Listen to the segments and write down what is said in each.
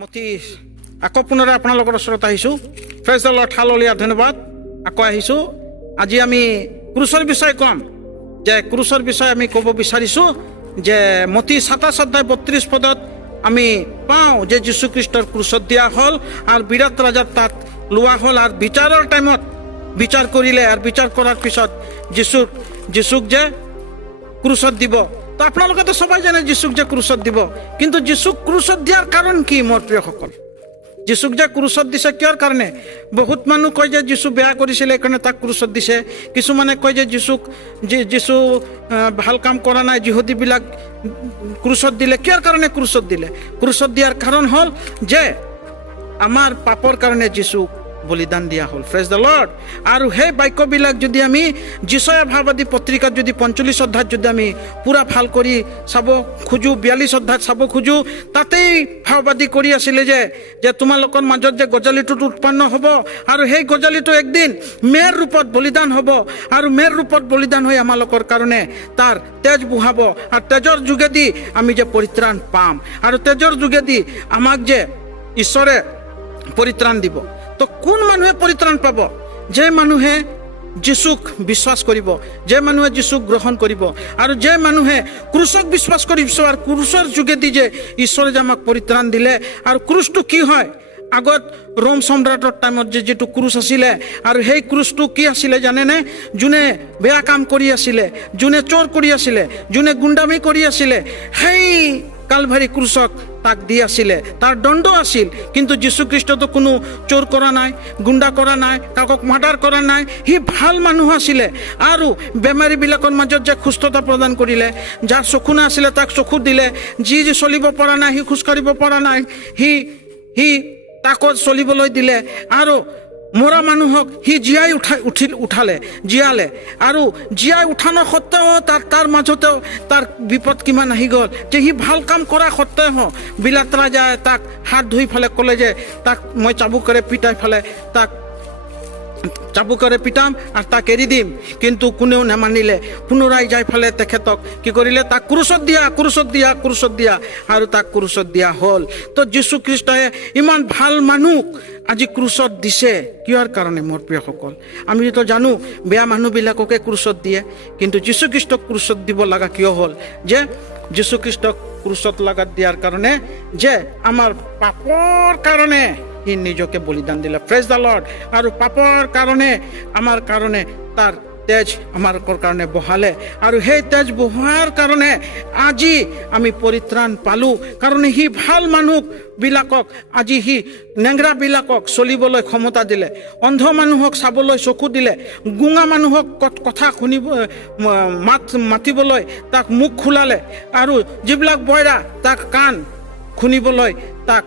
মতি আকৌ পুনৰাই আপোনালোকৰ ওচৰত আহিছোঁ। প্ৰেজ দ্য লৰ্ড, হালেলুয়া, ধন্যবাদ। আকৌ আহিছোঁ। আজি আমি ক্ৰুচৰ বিষয়ে ক'ম। যে ক্ৰুচৰ বিষয়ে আমি ক'ব বিচাৰিছোঁ যে মতি 27 অধ্যায় 32 পদত আমি পাওঁ যে যীশুখ্ৰীষ্টৰ ক্ৰুচত দিয়া হ'ল আৰু বিৰাট ৰাজাৰ তাত লোৱা হ'ল আৰু বিচাৰৰ টাইমত বিচাৰ কৰিলে আৰু বিচাৰ কৰাৰ পিছত যীশুক যে ক্ৰুচত দিব। তো আপোনালোকেতো সবাই জানে যীশুক যে ক্ৰুচত দিব, কিন্তু যীশুক ক্ৰুচত দিয়াৰ কাৰণ কি মোৰ প্ৰিয়সকল? যীশুক যে ক্ৰুচত দিছে কিয়ৰ কাৰণে? বহুত মানুহ কয় যে যীশু বেয়া কৰিছিলে এইকাৰণে তাক ক্ৰুচত দিছে। কিছুমানে কয় যে যীশু ভাল কাম কৰা নাই, যিহুদীবিলাক ক্ৰুচত দিলে। কিয়ৰ কাৰণে ক্ৰুচত দিলে? ক্ৰুচত দিয়াৰ কাৰণ হ'ল যে আমাৰ পাপৰ কাৰণে যীশুক বলিদান দিয়া হ'ল। Praise the lord. আৰু সেই বাক্যবিলাক যদি আমি যিশয়া ভাৱবাদী পত্ৰিকাত যদি 45 অধ্যায়ত যদি আমি পুৰা ভাল কৰি চাব খোজোঁ, 42 অধ্যায়ত চাব খোজোঁ, তাতেই ভাৱবাদী কৰি আছিলে যে তোমালোকৰ মাজত যে গজালিটো উৎপন্ন হ'ব আৰু সেই গজালিটো একদিন মেৰ ৰূপত বলিদান হ'ব আৰু মেৰ ৰূপত বলিদান হৈ আমালোকৰ কাৰণে তাৰ তেজ বুহাব আৰু তেজৰ যোগেদি আমি যে পৰিত্ৰাণ পাম আৰু তেজৰ যোগেদি আমাক যে ঈশ্বৰে পৰিত্ৰাণ দিব। তো কোন মানুহে পৰিত্ৰাণ পাব? যে মানুহে যীশুক বিশ্বাস কৰিব, যে মানুহে যীশুক গ্ৰহণ কৰিব আৰু যে মানুহে ক্ৰুচক বিশ্বাস কৰিব আৰু ক্ৰুচৰ যোগেদি যে ঈশ্বৰে যে আমাক পৰিত্ৰাণ দিলে। আৰু ক্ৰুচটো কি হয়? আগত ৰোম সম্ৰাটৰ টাইমত যিটো ক্ৰুচ আছিলে আৰু সেই ক্ৰুচটো কি আছিলে জানেনে? যোনে বেয়া কাম কৰি আছিলে, যোনে চোৰ কৰি আছিলে, যোনে গুণ্ডামি কৰি আছিলে, সেই কালভাৰী ক্ৰুচক তাক দি আছিলে, তাৰ দণ্ড আছিল। কিন্তু যীশুখ্ৰীষ্টতো কোনো চোৰ কৰা নাই, গুণ্ডা কৰা নাই, কাকো মাৰ্ডাৰ কৰা নাই। সি ভাল মানুহ আছিলে আৰু বেমাৰীবিলাকৰ মাজত যে সুস্থতা প্ৰদান কৰিলে, যাৰ চকু নাছিলে তাক চকু দিলে, যি চলিব পৰা নাই, সি খোজকাঢ়িব পৰা নাই, সি তাকো চলিবলৈ দিলে আৰু মৰা মানুহক সি জীয়ালে আৰু জীয়াই উঠানৰ সত্ত্বেও তাৰ মাজতেও তাৰ বিপদ কিমান আহি গ'ল যে সি ভাল কাম কৰা সত্ত্বেও বিলাত ৰাজাই তাক হাত ধুই ফালে ক'লে যে তাক মই চাবুকেৰে পিটাই ফালে তাক চাবুকেৰে পিটাম আৰু তাক এৰি দিম। কিন্তু কোনেও নামানিলে। পুনৰাই যাই ফালে তেখেতক কি কৰিলে? তাক ক্ৰুচত দিয়া আৰু তাক ক্ৰুচত দিয়া হ'ল। তো যীশুখ্ৰীষ্টই ইমান ভাল মানুহ আজি ক্ৰুচত দিছে কিহৰ কাৰণে মোৰ প্ৰিয়সকল? আমিতো জানো বেয়া মানুহবিলাককে ক্ৰুচত দিয়ে, কিন্তু যীশুখ্ৰীষ্টক ক্ৰুচত দিব লগা কিয় হ'ল? যে যীশুখ্ৰীষ্টক ক্ৰুচত লগাত দিয়াৰ কাৰণে যে আমাৰ পাপৰ কাৰণে সি নিজকে বলিদান দিলে। Praise the lord. আৰু পাপৰ কাৰণে আমাৰ কাৰণে তাৰ তেজ আমাৰ কাৰণে বহালে আৰু সেই তেজ বহোৱাৰ কাৰণে আজি আমি পৰিত্ৰাণ পালোঁ। কাৰণ সি ভাল মানুহবিলাকক আজি সি নেংৰাবিলাকক চলিবলৈ ক্ষমতা দিলে, অন্ধ মানুহক চাবলৈ চকু দিলে, গুঙা মানুহক কথা শুনিব মাতিবলৈ তাক মুখ খোলালে আৰু যিবিলাক বয়ৰা তাক কাণ শুনিবলৈ তাক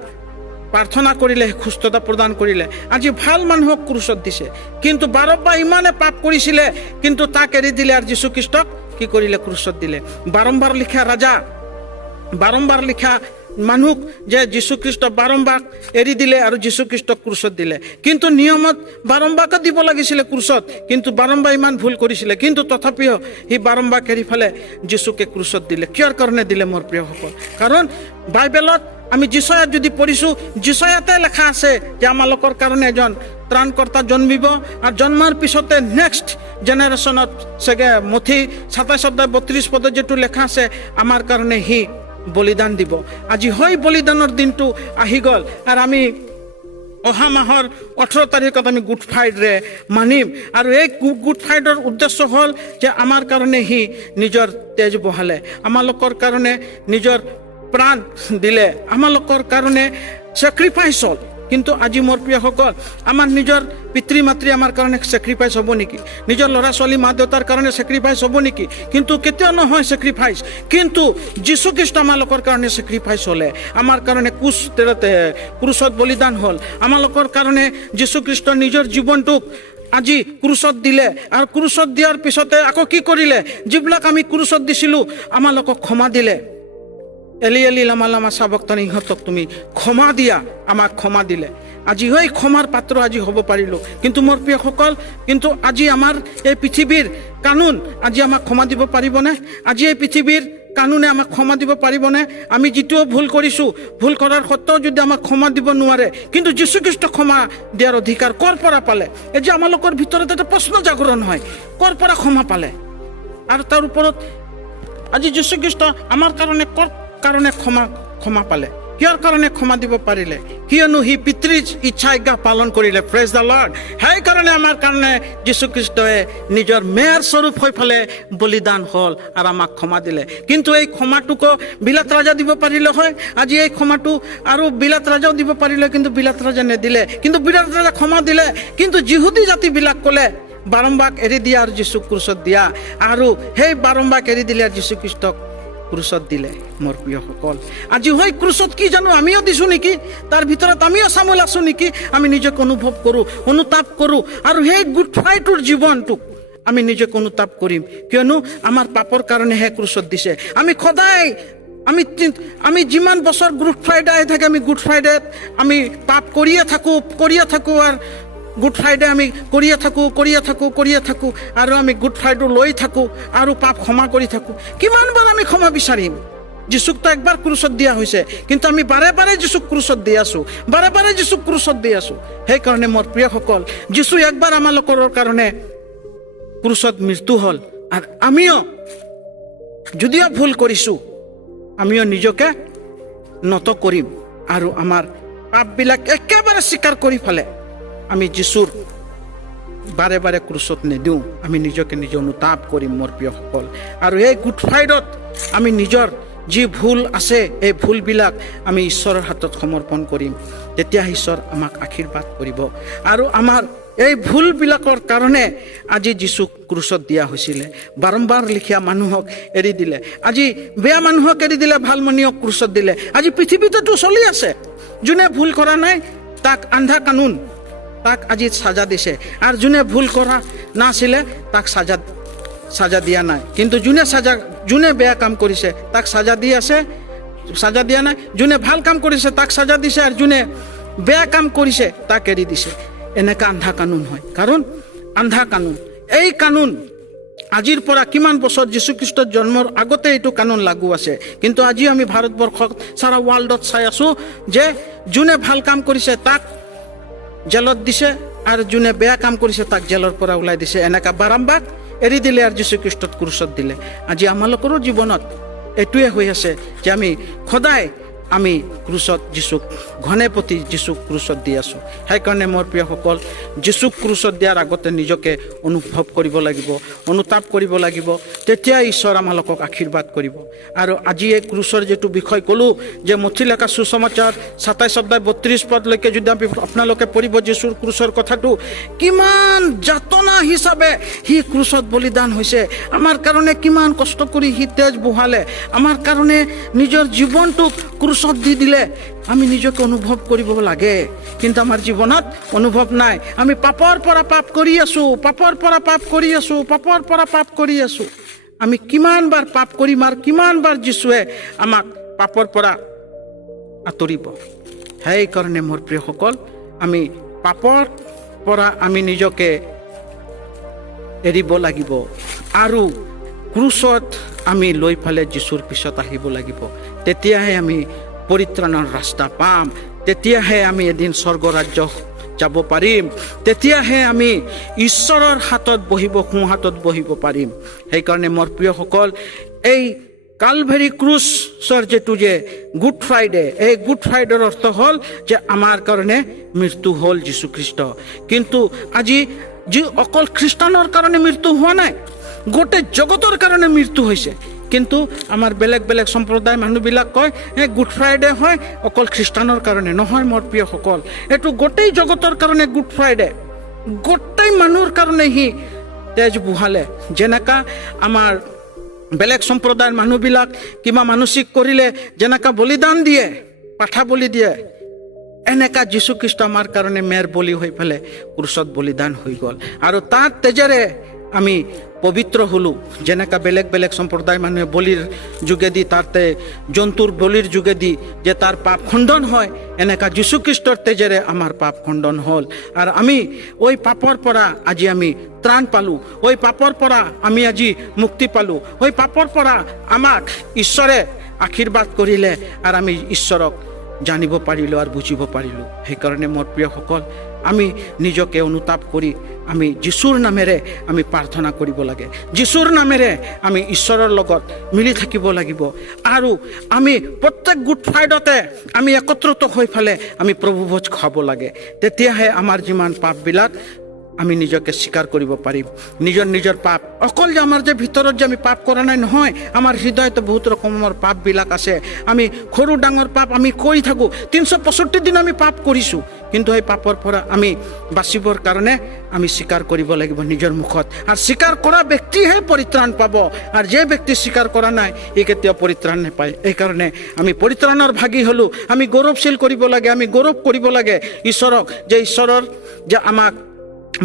প্ৰাৰ্থনা কৰিলে, সুস্থতা প্ৰদান কৰিলে। আজি ভাল মানুহক ক্ৰুচত দিছে। কিন্তু বাৰব্বা ইমানে পাপ কৰিছিলে, কিন্তু তাক এৰি দিলে আৰু যীশুখ্ৰীষ্টক কি কৰিলে? ক্ৰুচত দিলে। বাৰম্বাৰ লিখা ৰাজা, বাৰম্বাৰ লিখা মানুহক যে যীশুখ্ৰীষ্ট বাৰম্বাৰ এৰি দিলে আৰু যীশুখ্ৰীষ্টক ক্ৰুচত দিলে। কিন্তু নিয়মত বাৰম্বাৰকে দিব লাগিছিলে ক্ৰুচত, কিন্তু বাৰম্বাৰ ইমান ভুল কৰিছিলে, কিন্তু তথাপিও সি বাৰম্বাৰ এৰি ফালে যীশুকে ক্ৰুচত দিলে। কিয়ৰ কাৰণে দিলে মোৰ প্ৰিয়সকল? কাৰণ বাইবেলত আমি যিশয়াত যদি পঢ়িছোঁ, যিশয়াতে লেখা আছে যে আমালোকৰ কাৰণে এজন ত্ৰাণকৰ্তা জন্মিব আৰু জন্মাৰ পিছতে নেক্সট জেনেৰেশ্যনত চাগে মথি 27 অধ্যায় 32 পদত যিটো লেখা আছে আমাৰ কাৰণে সি বলিদান দিব। আজি হয় বলিদানৰ দিনটো আহি গ'ল আৰু আমি অহা মাহৰ 18 তাৰিখত আমি গুড ফ্ৰাইডে মানিম। আৰু এই গুড ফ্ৰাইডৰ উদ্দেশ্য হ'ল যে আমাৰ কাৰণে সি নিজৰ তেজ বহালে, আমালোকৰ কাৰণে নিজৰ প্ৰাণ দিলে, আমালোকৰ কাৰণে চেক্ৰিফাইচ হ'ল। কিন্তু আজি মোৰ প্ৰিয়সকল, আমাৰ নিজৰ পিতৃ মাতৃ আমাৰ কাৰণে চেক্ৰিফাইচ হ'ব নেকি? নিজৰ ল'ৰা ছোৱালী মা দেউতাৰ কাৰণে চেক্ৰিফাইচ হ'ব নেকি? কিন্তু কেতিয়াও নহয় চেক্ৰিফাইচ। কিন্তু যীশুখ্ৰীষ্ট আমালোকৰ কাৰণে চেক্ৰিফাইচ হ'লে, আমাৰ কাৰণে ক্ৰুচত বলিদান হ'ল। আমালোকৰ কাৰণে যীশুখ্ৰীষ্ট নিজৰ জীৱনটোক আজি ক্ৰুচত দিলে আৰু ক্ৰুচত দিয়াৰ পিছতে আকৌ কি কৰিলে? যিবিলাক আমি ক্ৰুচত দিছিলোঁ আমালোকক ক্ষমা দিলে। এলি এলি লামা লামা চাবক্তানি, ইহঁতক তুমি ক্ষমা দিয়া, আমাক ক্ষমা দিলে। আজি সেই ক্ষমাৰ পাত্ৰ আজি হ'ব পাৰিলোঁ। কিন্তু মোৰ প্ৰিয়সকল, কিন্তু আজি আমাৰ এই পৃথিৱীৰ কানুন আজি আমাক ক্ষমা দিব পাৰিবনে? আজি এই পৃথিৱীৰ কানুনে আমাক ক্ষমা দিব পাৰিবনে? আমি যিটো ভুল কৰিছোঁ, ভুল কৰাৰ সত্ত্বেও যদি আমাক ক্ষমা দিব নোৱাৰে, কিন্তু যীশুখ্ৰীষ্ট ক্ষমা দিয়াৰ অধিকাৰ ক'ৰ পৰা পালে? এই যে আমালোকৰ ভিতৰত এটা প্ৰশ্ন জাগৰণ হয়, ক'ৰ পৰা ক্ষমা পালে? আৰু তাৰ ওপৰত আজি যীশুখ্ৰীষ্ট আমাৰ কাৰণে ক'ৰ কাৰণে ক্ষমা পালে? কিহৰ কাৰণে ক্ষমা দিব পাৰিলে? কিয়নো সি পিতৃৰ ইচ্ছা আজ্ঞা পালন কৰিলে। Praise the lord. সেইকাৰণে আমাৰ কাৰণে যীশুখ্ৰীষ্টই নিজৰ মেয়ৰ স্বৰূপ হৈ ফালে বলিদান হ'ল আৰু আমাক ক্ষমা দিলে। কিন্তু এই ক্ষমাটোকো বিলাত ৰাজা দিব পাৰিলে হয়। আজি এই ক্ষমাটো আৰু বিলাত ৰাজাও দিব পাৰিলে, কিন্তু বিলাত ৰাজা নেদিলে। কিন্তু বিলাত ৰাজা ক্ষমা দিলে, কিন্তু যিহুদী জাতিবিলাক ক'লে বাৰম্বাক এৰি দিয়া আৰু যীচুক ক্ৰুচত দিয়া, আৰু সেই বাৰম্বাক এৰি দিলে আৰু যীশুখ্ৰীষ্টক ক্ৰুচত দিলে। মোৰ প্ৰিয়সকল, আজি হয় ক্ৰুচত কি জানো আমিও দিছোঁ নেকি? তাৰ ভিতৰত আমিও চামল আছোঁ নেকি? আমি নিজকে অনুভৱ কৰোঁ, অনুতাপ কৰোঁ, আৰু সেই গুড ফ্ৰাইডেৰ জীৱনটোক আমি নিজকে অনুতাপ কৰিম, কিয়নো আমাৰ পাপৰ কাৰণেহে ক্ৰুচত দিছে। আমি সদায় আমি যিমান বছৰ গুড ফ্ৰাইডে আহি থাকে, আমি গুড ফ্ৰাইডেত আমি পাপ কৰিয়ে থাকোঁ আৰু গুড ফ্ৰাইডে আমি কৰিয়ে থাকোঁ আৰু আমি গুড ফ্ৰাইডে লৈ থাকোঁ আৰু পাপ ক্ষমা কৰি থাকোঁ। কিমানবাৰ আমি ক্ষমা বিচাৰিম? যীচুক তো একবাৰ ক্ৰুচত দিয়া হৈছে, কিন্তু আমি বাৰে বাৰে যীচুক ক্ৰুচত দি আছোঁ, সেইকাৰণে মোৰ প্ৰিয়সকল, যীচু একবাৰ আমালোকৰ কাৰণে ক্ৰুচত মৃত্যু হ'ল, আৰু আমিও যদিও ভুল কৰিছোঁ, আমিও নিজকে নত কৰিম আৰু আমাৰ পাপবিলাক একেবাৰে স্বীকাৰ কৰি ফেলে আমি যীচুৰ বাৰে বাৰে ক্ৰুচত নিদিওঁ, আমি নিজকে নিজে অনুতাপ কৰিম। মোৰ প্ৰিয়সকল, আৰু এই গুড ফ্ৰাইডত আমি নিজৰ যি ভুল আছে, এই ভুলবিলাক আমি ঈশ্বৰৰ হাতত সমৰ্পণ কৰিম। তেতিয়া ঈশ্বৰ আমাক আশীৰ্বাদ কৰিব, আৰু আমাৰ এই ভুলবিলাকৰ কাৰণে আজি যীচুক ক্ৰুচত দিয়া হৈছিলে। বাৰম্বাৰ লিখীয়া মানুহক এৰি দিলে, আজি বেয়া মানুহক এৰি দিলে, ভাল মানুহক ক্ৰুচত দিলে। আজি পৃথিৱীতেতো চলি আছে, যোনে ভুল কৰা নাই তাক আন্ধা কানুন, তাক আজি সাজা দিছে, আৰু যোনে ভুল কৰা নাছিলে তাক সাজা দিয়া নাই। কিন্তু যোনে বেয়া কাম কৰিছে তাক সাজা দিয়া নাই। যোনে ভাল কাম কৰিছে তাক সাজা দিছে, আৰু যোনে বেয়া কাম কৰিছে তাক এৰি দিছে। এনেকা আন্ধা কানুন হয়। কাৰণ আন্ধা কানুন, এই কানুন আজিৰ পৰা কিমান বছৰ যীশুখ্ৰীষ্টৰ জন্মৰ আগতে এইটো কানুন লাগু আছে। কিন্তু আজি আমি ভাৰতবৰ্ষত সাৰা ৱৰ্ল্ডত চাই আছোঁ যে যোনে ভাল কাম কৰিছে তাক জেলত দিছে, আৰু যোনে বেয়া কাম কৰিছে তাক জেলৰ পৰা ওলাই দিছে। এনেকা বাৰম্বাৰ এৰি দিলে আৰু যীশুখ্ৰীষ্টত ক্ৰুচত দিলে। আজি আমালোকৰো জীৱনত এইটোৱে হৈ আছে যে আমি সদায় আমি ক্ৰুচত যীচুক ঘনে প্ৰতি যীচুক ক্ৰুচত দি আছোঁ। সেইকাৰণে মোৰ প্ৰিয়সকল, যীচুক ক্ৰুচত দিয়াৰ আগতে নিজকে অনুভৱ কৰিব লাগিব, অনুতাপ কৰিব লাগিব, তেতিয়া ঈশ্বৰ আমালোকক আশীৰ্বাদ কৰিব। আৰু আজি এই ক্ৰুচৰ যিটো বিষয় ক'লোঁ যে মথি লেখা সুসমাচাৰ 27:32 যদি আপোনালোকে পঢ়িব, যীচুৰ ক্ৰুচৰ কথাটো কিমান যাতনা হিচাপে সি ক্ৰুচত বলিদান হৈছে, আমাৰ কাৰণে কিমান কষ্ট কৰি সি তেজ বহালে, আমাৰ কাৰণে নিজৰ জীৱনটোক ক্ৰুচত দি দিলে। আমি নিজকে অনুভৱ কৰিব লাগে, কিন্তু আমাৰ জীৱনত অনুভৱ নাই। আমি পাপৰ পৰা পাপ কৰি আছোঁ। আমি কিমানবাৰ পাপ কৰিম আৰু কিমানবাৰ যীশুৱে আমাক পাপৰ পৰা আঁতৰিব? সেইকাৰণে মোৰ প্ৰিয়সকল, আমি পাপৰ পৰা আমি নিজকে এৰিব লাগিব, আৰু ক্ৰুচত আমি লৈ ফালে যীশুৰ পিছত আহিব লাগিব। তেতিয়াহে আমি পৰিত্ৰাণৰ ৰাস্তা পাম, তেতিয়াহে আমি এদিন স্বৰ্গৰাজ্য যাব পাৰিম, তেতিয়াহে আমি ঈশ্বৰৰ হাতত সোঁহাতত বহিব পাৰিম। সেইকাৰণে মোৰ প্ৰিয়সকল, এই কালভেৰী ক্ৰুচৰ যিটো যে গুড ফ্ৰাইডে, এই গুড ফ্ৰাইডেৰ অৰ্থ হ'ল যে আমাৰ কাৰণে মৃত্যু হ'ল যীশুখ্ৰীষ্ট। কিন্তু আজি যি অকল খ্ৰীষ্টানৰ কাৰণে মৃত্যু হোৱা নাই, গোটেই জগতৰ কাৰণে মৃত্যু হৈছে। কিন্তু আমাৰ বেলেগ বেলেগ সম্প্ৰদায় মানুহবিলাক কয় গুড ফ্ৰাইডে হয় অকল খ্ৰীষ্টানৰ কাৰণে। নহয় মোৰ প্ৰিয়সকল, এইটো গোটেই জগতৰ কাৰণে গুড ফ্ৰাইডে, গোটেই মানুহৰ কাৰণে সি তেজ বুহালে। যেনেকা আমাৰ বেলেগ সম্প্ৰদায়ৰ মানুহবিলাক কিবা মানসিক কৰিলে যেনেকা বলিদান দিয়ে, পাঠা বলি দিয়ে, এনেকা যীশুখ্ৰীষ্ট আমাৰ কাৰণে মেৰ বলি হৈ পেলাই ক্ৰুচত বলিদান হৈ গ'ল, আৰু তাৰ তেজেৰে আমি পবিত্ৰ হলোঁ যেনেকৈ বেলেগ বেলেগ সম্প্ৰদায় মানুহে বলিৰ যোগেদি তাতে জন্তুৰ বলিৰ যোগেদি যে তাৰ পাপ খণ্ডন হয় এনেকুৱা যীশুখ্ৰীষ্টৰ তেজেৰে আমাৰ পাপ খণ্ডন হ'ল আৰু আমি ওই পাপৰ পৰা আজি আমি ত্ৰাণ পালোঁ ওই পাপৰ পৰা আমি আজি মুক্তি পালোঁ ওই পাপৰ পৰা আমাক ঈশ্বৰে আশীৰ্বাদ কৰিলে আৰু আমি ঈশ্বৰক জানিব পাৰিলোঁ আৰু বুজিব পাৰিলোঁ সেইকাৰণে মোৰ প্ৰিয়সকল আমি নিজকে অনুতাপ কৰি আমি যীশুৰ নামেৰে আমি প্ৰাৰ্থনা কৰিব লাগে যীশুৰ নামেৰে আমি ঈশ্বৰৰ লগত মিলি থাকিব লাগিব আৰু আমি প্ৰত্যেক গুড ফ্ৰাইডেতে আমি একত্ৰিত হৈ ফালে আমি প্ৰভু ভোজ খাব লাগে তেতিয়াহে আমাৰ যিমান পাপবিলাক আমি নিজকে স্বীকাৰ কৰিব পাৰিম নিজৰ পাপ অকল যে আমাৰ যে ভিতৰত যে আমি পাপ কৰা নাই নহয় আমাৰ হৃদয়তে বহুত ৰকমৰ পাপবিলাক আছে আমি সৰু ডাঙৰ পাপ আমি কৰি থাকোঁ 365 দিন আমি পাপ কৰিছোঁ কিন্তু এই পাপৰ পৰা আমি বাচিবৰ কাৰণে আমি স্বীকাৰ কৰিব লাগিব নিজৰ মুখত আৰু স্বীকাৰ কৰা ব্যক্তিহে পৰিত্ৰাণ পাব আৰু যে ব্যক্তি স্বীকাৰ কৰা নাই ই কেতিয়াও পৰিত্ৰাণ নাপায় এইকাৰণে আমি পৰিত্ৰাণৰ ভাগী হ'লোঁ আমি গৌৰৱশীল কৰিব লাগে আমি গৌৰৱ কৰিব লাগে ঈশ্বৰক যে ঈশ্বৰৰ যে আমাক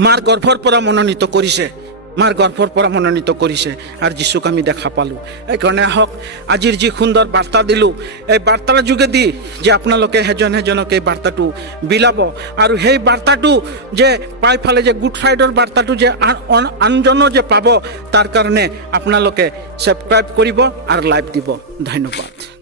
মাৰ গৰ্ভৰ পৰা মনোনীত কৰিছে আৰু যীশুক আমি দেখা পালোঁ এইকাৰণে আহক আজিৰ যি সুন্দৰ বাৰ্তা দিলোঁ এই বাৰ্তাৰ যোগেদি যে আপোনালোকে এজনক এই বাৰ্তাটো বিলাব আৰু সেই বাৰ্তাটো যে পাই ফালে যে গুড ফ্ৰাইডেৰ বাৰ্তাটো যে আনজনো যে পাব তাৰ কাৰণে আপোনালোকে ছাবস্ক্ৰাইব কৰিব আৰু লাইভ দিব ধন্যবাদ